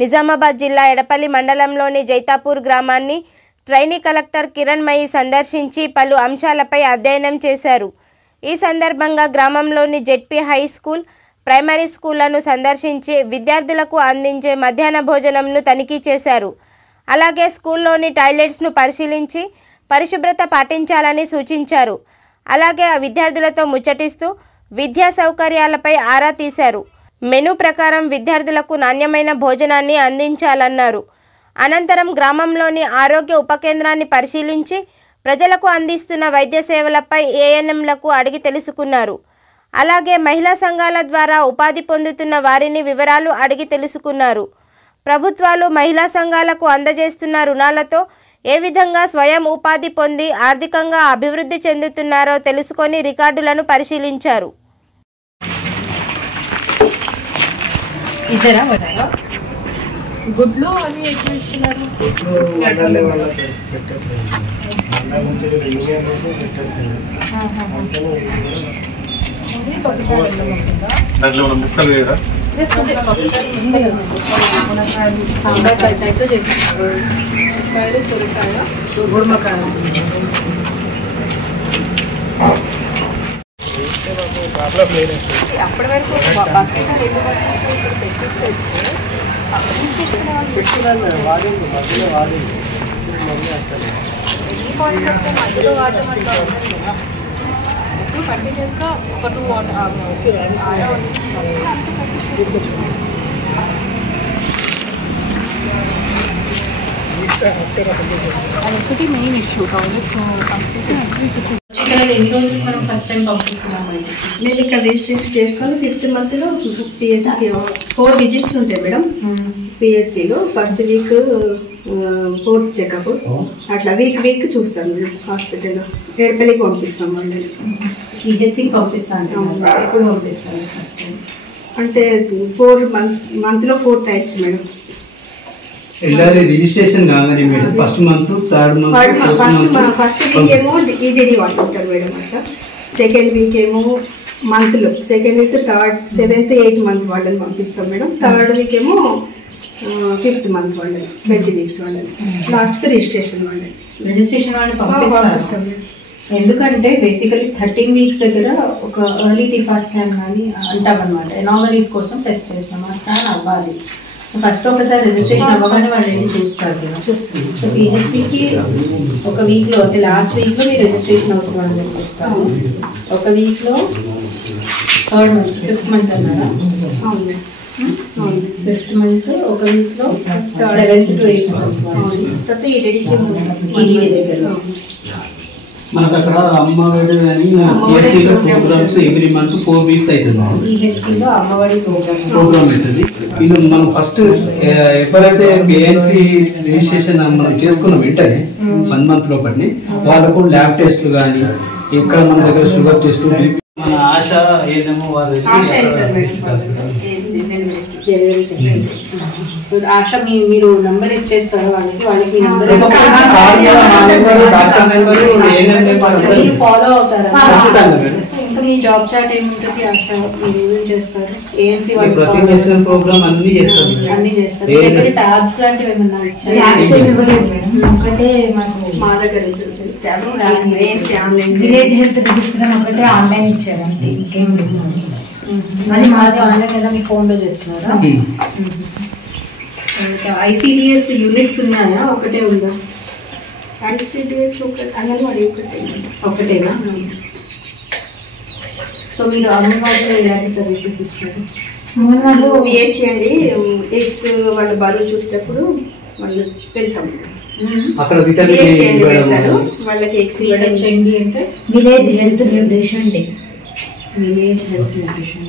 నిజామాబాద్ జిల్లా ఎడపల్లి మండలంలోని జైతాపూర్ గ్రామాన్ని ట్రైనీ కలెక్టర్ కిరణ్మయి సందర్శించి పలు అంశాలపై అధ్యయనం చేశారు. ఈ సందర్భంగా గ్రామంలోని జెడ్పీ హై స్కూల్, ప్రైమరీ స్కూళ్లను సందర్శించి విద్యార్థులకు అందించే మధ్యాహ్న భోజనంను తనిఖీ చేశారు. అలాగే స్కూల్లోని టాయిలెట్స్ను పరిశీలించి పరిశుభ్రత పాటించాలని సూచించారు. అలాగే ఆ విద్యార్థులతో ముచ్చటిస్తూ విద్యా సౌకర్యాలపై ఆరా తీశారు. మెనూ ప్రకారం విద్యార్థులకు నాణ్యమైన భోజనాన్ని అందించాలన్నారు. అనంతరం గ్రామంలోని ఆరోగ్య ఉప కేంద్రాన్ని పరిశీలించి ప్రజలకు అందిస్తున్న వైద్య సేవలపై ఏఎన్ఎంలకు అడిగి తెలుసుకున్నారు. అలాగే మహిళా సంఘాల ద్వారా ఉపాధి పొందుతున్న వారిని వివరాలు అడిగి తెలుసుకున్నారు. ప్రభుత్వాలు మహిళా సంఘాలకు అందజేస్తున్న రుణాలతో ఏ విధంగా స్వయం ఉపాధి పొంది ఆర్థికంగా అభివృద్ధి చెందుతున్నారో తెలుసుకొని రికార్డులను పరిశీలించారు. గుడ్లు అవి ఎట్లా ఇస్తున్నారు? సాంబార్ టైప్లో చేస్తున్నారు. చిక్కాయలు, సొరకాయ, గుర్మకాయ. అప్పటి వరకు బకెట్ మధ్యలో వాటర్ ఇప్పుడు కంటిన్యూస్గా ఒక 2 అదొకటి మెయిన్ ఇష్యూ. టాయిలెట్స్ ఎన్ని రోజులు మనం ఫస్ట్ టైం పంపిస్తున్నామండి? మేము ఇక్కడ రిజిస్ట్రేషన్ చేసుకొని 5th మంత్లో పిఎస్సికి 4 విజిట్స్ ఉంటాయి మేడం. పిఎస్సిలో ఫస్ట్ వీక్ 4th చెకప్, అట్లా వీక్ చూస్తాం మేడం. హాస్పిటల్లో ఎడపల్లికి పంపిస్తాం వాళ్ళని. ఈహెచ్సికి పంపిస్తాను. ఎప్పుడు పంపిస్తాను? ఫస్ట్ టైం అంటే 4 మంత్లో 4 టైప్స్ మేడం. ఎల్ఆర్ఐ రిజిస్ట్రేషన్ కాగానే madam first month, third month. First week ఏమో ఈడీడీ వాళ్ళు ఉంటారు మేడం. అట్లా సెకండ్ వీక్ ఏమో మంత్లో, second week 3rd, 7th, 8th month వాళ్ళని పంపిస్తాం మేడం. థర్డ్ వీక్ ఏమో 5th మంత్ వాళ్ళని, 20 వీక్స్ వాళ్ళని. లాస్ట్కి రిజిస్ట్రేషన్ వాళ్ళని పంపిస్తాం మేడం. ఎందుకంటే బేసికలీ 13 వీక్స్ దగ్గర ఒక ఎర్లీ టిఫా స్కాన్ కానీ అంటాం అనమాట. ఎనామలీస్ కోసం టెస్ట్ చేస్తాం. ఆ స్కాన్ అవ్వాలి. ఫస్ట్ ఒకసారి రిజిస్ట్రేషన్ అవ్వగానే వాళ్ళు వెళ్ళి చూస్తారు. సో పిహెచ్సికి ఒక వీక్లో, అంటే లాస్ట్ వీక్లో మీరు రిజిస్ట్రేషన్ అవుతుందని చెప్పిస్తాము. ఒక వీక్లో 3rd మంత్, 5th మంత్ అన్నారా? 5th మంత్, ఒక వీక్లో 7th to 8th month EDD దగ్గర. మనకు అక్కడ అమ్మఒడి అని పిఎస్సిలో ప్రోగ్రామ్స్ ఎవ్రీ మంత్ 4 వీక్స్ అవుతుంది. ఈహెచ్సిలో అమ్మఒడి ప్రోగ్రామ్ అవుతుంది. వీళ్ళు మనం ఫస్ట్ ఎప్పుడైతే పిఎన్సి రిజిస్ట్రేషన్ మనం చేసుకున్న వెంటనే 1 మంత్ లోపలిని వాళ్ళకు ల్యాబ్ టెస్ట్లు కానీ, ఇక్కడ మన దగ్గర షుగర్ టెస్ట్, మన ఆశ ఏదేమో వాళ్ళు ఆశ మీరు నంబర్ ఇచ్చేస్తారు వాళ్ళకి. వాళ్ళకి నంబర్ ఫాలో అవుతారా? ఇంకా మీ జాబ్ చాట్ ఏముంటుంది? ఆశ మీరు ఏమేమి చేస్తారు? ఏఎన్సీ వాళ్ళు ప్రోగ్రామ్ అన్ని చేస్తారు. ట్యాబ్స్ లాంటివి ఏమన్నా మా దగ్గర విలేజ్ హెల్త్ రిజిస్టర్ ఒకటే ఆన్లైన్ ఇచ్చారు అంతే, ఇంకేం లేదు. అది మాది ఆన్లైన్ కదా, మీ ఫోన్లో చేస్తున్నారా? ఐసిడిఎస్ యూనిట్స్ ఉన్నాయా? ఒకటే ఉందా? ఐసిడిఎస్ అంగన్వాడీ ఒకటేనా? సో మీరు అంగన్వాడీలో ఎలాంటి సర్వీసెస్ ఇస్తారు? వాళ్ళు ఏం చేయండి, ఎగ్స్ వాళ్ళ బరువు చూసేటప్పుడు వాళ్ళు వెళ్తాం. అక్కడ వాళ్ళకి ఎగ్స్ ఇవ్వడం. అంటే village health nutrition day. Village health nutrition